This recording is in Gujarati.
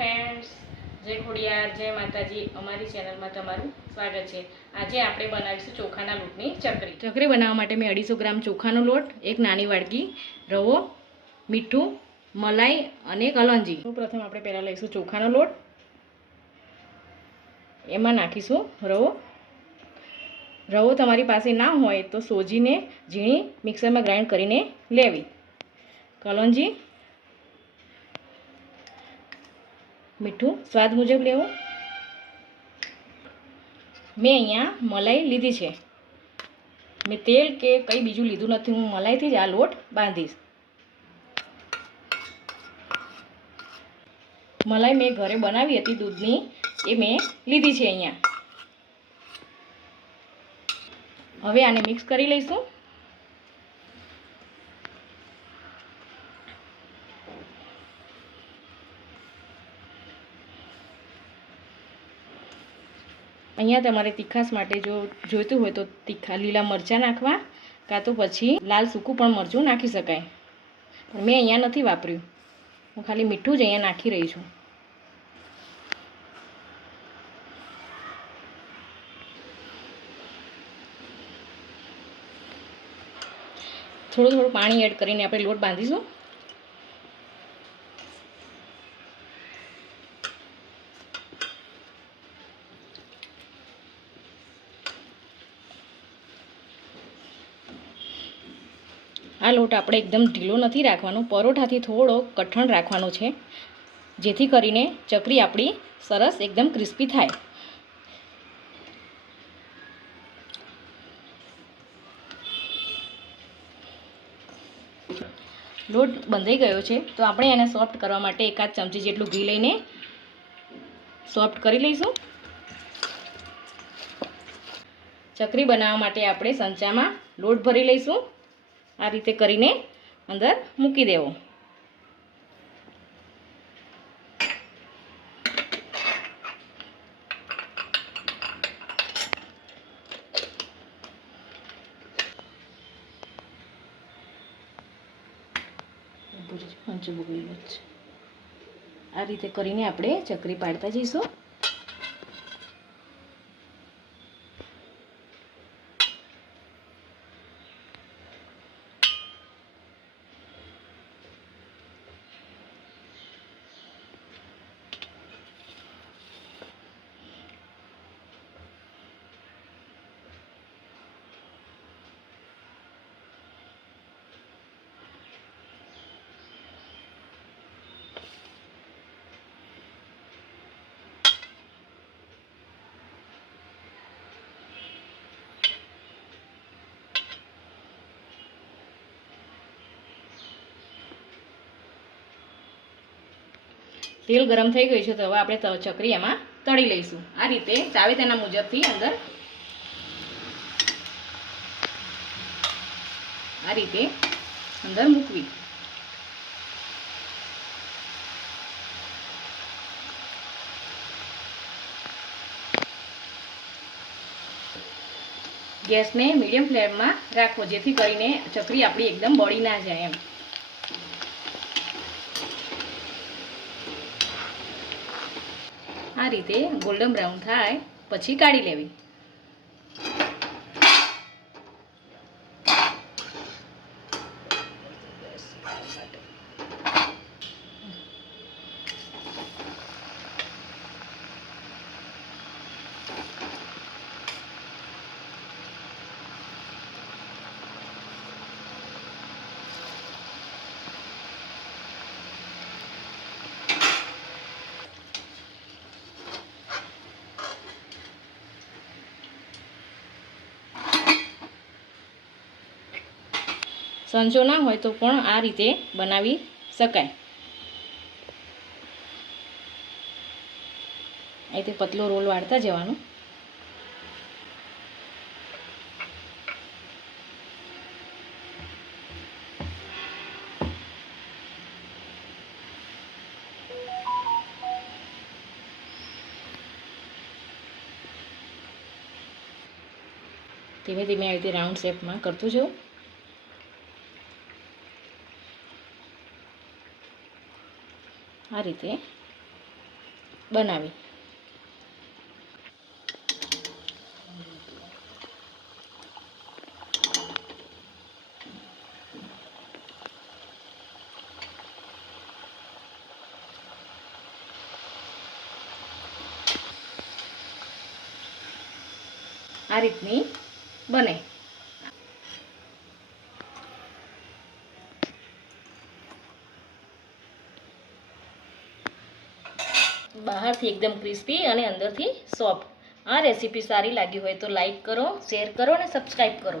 ફ્રેન્ડ્સ, જય ખોડિયાર, જય માતાજી. અમારી ચેનલમાં તમારું સ્વાગત છે. આજે આપણે બનાવીશું ચોખાના લોટની ચકરી. ચકરી બનાવવા માટે મેં 250 ગ્રામ ચોખાનો લોટ, એક નાની વાડકી રવો, મીઠું, મલાઈ અને કલોંજી. પ્રથમ આપણે પહેલાં લઈશું ચોખાનો લોટ, એમાં નાખીશું રવો. રવો તમારી પાસે ના હોય તો સોજીને ઝીણી મિક્સરમાં ગ્રાઇન્ડ કરીને લેવી. કલોંજી, મીઠું સ્વાદ મુજબ લેવું. મેં અહીંયા મલાઈ લીધી છે. મેં તેલ કે કંઈ બીજું લીધું નથી. હું મલાઈથી જ આ લોટ બાંધીશ. મલાઈ મેં ઘરે બનાવી હતી દૂધની, એ મેં લીધી છે અહીંયા. હવે આને મિક્સ કરી લઈશું. અહીંયા તમારે તીખાશ માટે જો જોઈતું હોય તો લીલા મરચાં નાખવા, કાં તો પછી લાલ સૂકું પણ મરચું નાખી શકાય. પણ મેં અહીંયા નથી વાપર્યું. હું ખાલી મીઠું જ અહીંયા નાખી રહી છું. થોડું થોડું પાણી એડ કરીને આપણે લોટ બાંધીશું. આ લોટ આપણે એકદમ ઢીલો નથી રાખવાનો, પરોઠાથી થોડો કઠણ રાખવાનો છે, જેથી કરીને ચકરી આપણી સરસ એકદમ ક્રિસ્પી થાય. લોટ બંધાઈ ગયો છે, તો આપણે એને સોફ્ટ કરવા માટે 1 ચમચી જેટલું ઘી લઈને સોફ્ટ કરી લઈશું. ચકરી બનાવવા માટે આપણે સંચામાં લોટ ભરી લઈશું. આ રીતે કરીને અંદર મૂકી દેવો. આ રીતે કરીને આપણે ચકરી પાડતા જઈશું. તેલ ગરમ થઈ ગયું છે, તો હવે આપણે ચકરી એમાં તળી લઈશું. આ રીતે ચાવે તેના મુજબથી અંદર આ રીતે અંદર મૂકવી. ગેસને મીડિયમ ફ્લેમમાં રાખવો, જેથી કરીને ચકરી આપણી એકદમ બળી ના જાય એમ. આ રીતે ગોલ્ડન બ્રાઉન થાય પછી કાઢી લેવી. સંચો ના હોય તો પણ આ રીતે બનાવી શકાય. આ રીતે પતલો રોલ વાળતા જવાનું. ધીમે ધીમે આ રીતે રાઉન્ડ શેપમાં કરતું જવું. આ રીતે બનાવી. આ રીતની બને. બહારથી એકદમ ક્રિસ્પી અને અંદરથી સોફ્ટ. આ રેસીપી સારી લાગી હોય તો લાઈક કરો, શેર કરો અને સબસ્ક્રાઈબ કરો.